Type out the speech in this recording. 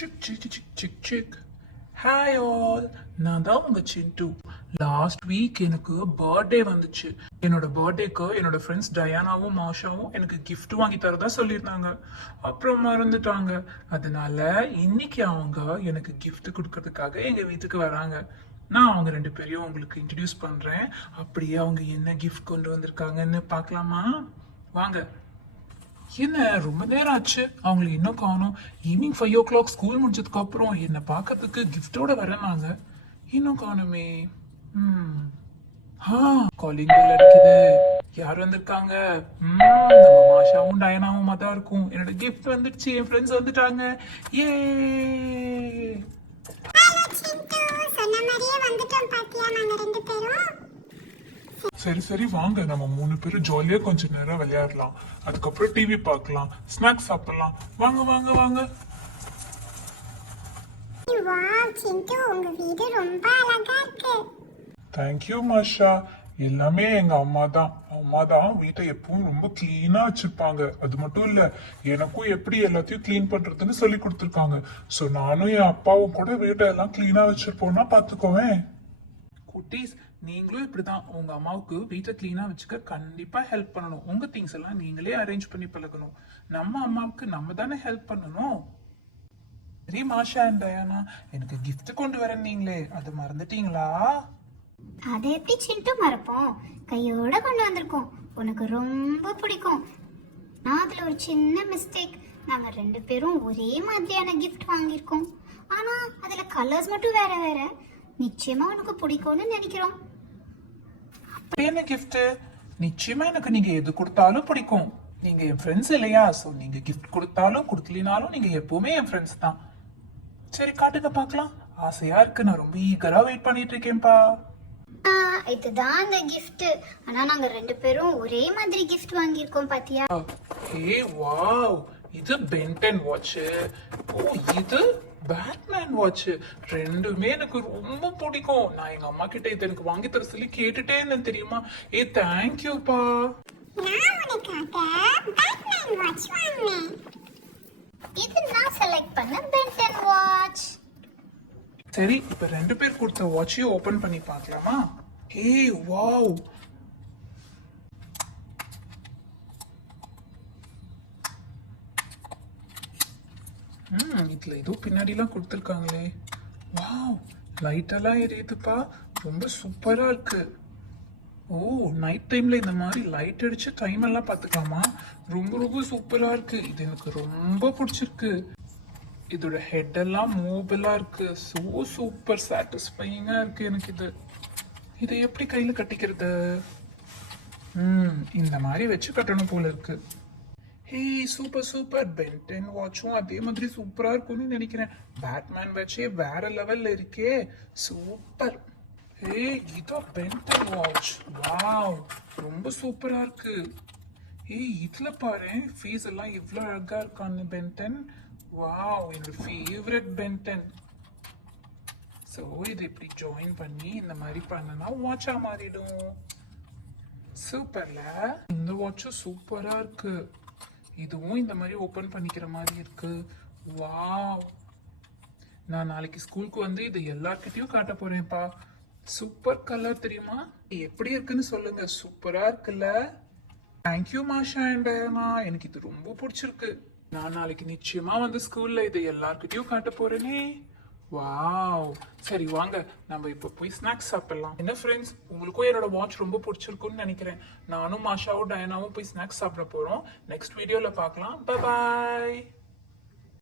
Chick, chick, chick, chick, chick. Hi all, நான் தான் உங்க சிண்டு. லாஸ்ட் வீக் எனக்கு பர்த்டே வந்துச்சு. என்னோட பர்த்டேக்கு என்னோட ஃப்ரெண்ட்ஸ் டயானாவும் மாஷாவும் எனக்கு கிஃப்ட் வாங்கி தரதா சொல்லியிருந்தாங்க. அப்புறம் மறந்துட்டாங்க. அதனால இன்னைக்கு அவங்க எனக்கு கிஃப்ட் கொடுக்கறதுக்காக எங்க வீட்டுக்கு வராங்க. நான் அவங்க ரெண்டு பேரையும் உங்களுக்கு இன்ட்ரடியூஸ் பண்றேன். அப்படியே அவங்க என்ன கிஃப்ட் கொண்டு வந்திருக்காங்கன்னு பார்க்கலாமா? வாங்க. என்ன ரொம்ப நேரம் ஆச்சு, அவங்களை இன்னும் காணும். ஈவினிங் 5 o'clock ஸ்கூல் முடிஞ்சதுக்கு அப்புறம் என்னை பார்க்கறதுக்கு கிஃப்டோட வரனாங்க. இன்னும் காணுமே. காலிங் பெல் அடிக்குது. யார் வந்திருக்காங்க? நம்ம மாஷாவும் டயனாவும் தான் இருக்கும். என்னோட கிஃப்ட் வந்துடுச்சு, என் ஃப்ரெண்ட்ஸ் வந்துட்டாங்க. ஏ சரி சரி வாங்க, நம்ம 3 பேரும் ஜாலியா கொஞ்ச நேரம் விளையாடலாம். அதுக்கப்புறம் டிவி பார்க்கலாம், ஸ்நாக்ஸ் சாப்பிடலாம். வாங்க வாங்க வாங்க. தேங்க்யூ மாஷா. எல்லாமே எங்க அம்மா தான் வீட்டை எப்பவும் ரொம்ப கிளீனா வச்சிருப்பாங்க. அது மட்டும் இல்ல, எனக்கும் எப்படி எல்லாத்தையும் கிளீன் பண்றதுன்னு சொல்லி கொடுத்துருக்காங்க. சோ நானும் என் அப்பாவும் கூட வீட்டை எல்லாம் கிளீனா வச்சிருப்போம்னா பாத்துக்கோவேன். குட்டீஸ், நீங்களும் இப்படிதான் உங்க அம்மாவுக்கு வீட்டை கிளீனா வச்சுக்க கண்டிப்பா ஹெல்ப் பண்ணணும். உங்க திங்ஸ் எல்லாம் நீங்களே அரேஞ்ச் பண்ணி பழகணும். நம்ம அம்மாவுக்கு நம்ம தானே ஹெல்ப் பண்ணணும். சரி மாஷா அண்ட் டயானா, எனக்கு கிஃப்ட் கொண்டு வரீங்களே, அது மறந்துட்டீங்களா? அதை எப்படி சிண்டு மறப்போம்? கையோட கொண்டு வந்திருக்கோம். உனக்கு ரொம்ப பிடிக்கும். நான் அதுல ஒரு சின்ன மிஸ்டேக். நாங்க 2 பேரும் ஒரே மாதிரியான கிஃப்ட் வாங்கியிருக்கோம். ஆனா அதுல கலர்ஸ் மட்டும் வேற வேற. நிச்சயமா உனக்கு பிடிக்கும்னு நினைக்கிறோம். என்ன கிஃப்ட்? நிச்சயமா எனக்கு நீங்க எது கொடுத்தாலும் பிடிக்கும். நீங்க என் ஃப்ரெண்ட்ஸ் இல்லையா? சோ நீங்க கிஃப்ட் கொடுத்தாலும் கொடுக்கலினாலும் நீங்க எப்பவுமே என் ஃப்ரெண்ட்ஸ் தான். சரி காட்டுங்க பார்க்கலாம். ஆசையா இருக்கு, நான் ரொம்ப ஈகரா வெயிட் பண்ணிட்டு இருக்கேன்பா. இதுதான் அந்த கிஃப்ட். ஆனா நாங்க 2 பேரும் ஒரே மாதிரி கிஃப்ட் வாங்கியிருக்கோம் பாத்தியா? ஏ வாவ், இது பென்டன் வாட்ச். ஓ, இது பேட்மேன் வாட்ச். ரெண்டுமே எனக்கு ரொம்ப பிடிக்கும். நான் எங்க அம்மா கிட்ட இது எனக்கு வாங்கி தர சொல்லி கேட்டுட்டே இருந்தேன் தெரியுமா? ஏ தேங்க்யூப்பா. இது நான் செலக்ட் பண்ண பென்டன் வாட்ச். சரி, இப்ப 2 பேர் கொடுத்த வாட்சையும் ஓபன் பண்ணி பார்க்கலாமா? ஹே வாவ், இதுல ஏதோ பின்னாடி எல்லாம் கொடுத்துருக்காங்களே. வாவ், லைட் எல்லாம் எரியுதுப்பா. ரொம்ப சூப்பரா இருக்கு. ஓ, நைட் டைம்ல இந்த மாதிரி லைட் அடிச்சு டைம் எல்லாம் பாத்துக்கலாமா? ரொம்ப ரொம்ப சூப்பரா இருக்கு. இது எனக்கு ரொம்ப பிடிச்சிருக்கு. இதோட ஹெட் எல்லாம் மூவபிளா இருக்கு. சோ சூப்பர் சாட்டிஸ்ஃபைங்கா இருக்கு எனக்கு இது. இதை எப்படி கையில கட்டிக்கிறது? இந்த மாதிரி வச்சு கட்டணும் போல இருக்கு. ஹே சூப்பர் சூப்பர். பென்டன் வாட்சும் அதே மாதிரி சூப்பரா இருக்கும்னு நினைக்கிறேன். பேட்மேன் வாட்சே வேற லெவல்ல இருக்கே. சூப்பர். ஹே, இதோ பென்டன் வாட்ச். வாவ், ரொம்ப சூப்பரா இருக்கு. ஏய், இதுல பாரு, ஃபீஸ் எல்லாம் இவ்வளவு அழகா இருக்கான்னு பென்டன். வாவ், என்னோட ஃபேவரட் பென்டன். ஸோ இது இப்படி ஜாயின் பண்ணி இந்த மாதிரி பண்ணனா வாட்சா மாறிடும். சூப்பர்ல. இந்த வாட்சும் சூப்பரா இருக்கு. இதுவும் இந்த மாதிரி ஓபன் பண்ணிக்கிற மாதிரி இருக்கு. வாவ், நான் நாளைக்கு ஸ்கூலுக்கு வந்து இது எல்லார்கிட்டயும் காட்ட போறேன்ப்பா. சூப்பர் கலர் தெரியுமா? எப்படி இருக்குன்னு சொல்லுங்க. சூப்பரா இருக்குல்ல? தேங்க்யூ மாஷா அண்ட் டயானா, எனக்கு இது ரொம்ப பிடிச்சிருக்கு. நான் நாளைக்கு நிச்சயமா வந்து ஸ்கூல்ல இது எல்லார்கிட்டயும் காட்ட போறேனே. வாவ். சரி வாங்க, நம்ம இப்போ போய் ஸ்நாக்ஸ் சாப்பிடலாம். என்ன ஃப்ரெண்ட்ஸ், உங்களுக்கும் என்னோட வாட்ச் ரொம்ப பிடிச்சிருக்குன்னு நினைக்கிறேன். நானும் மாஷாவும் டயானாவும் போய் ஸ்நாக்ஸ் சாப்பிட போறோம். நெக்ஸ்ட் வீடியோல பார்க்கலாம். Bye bye.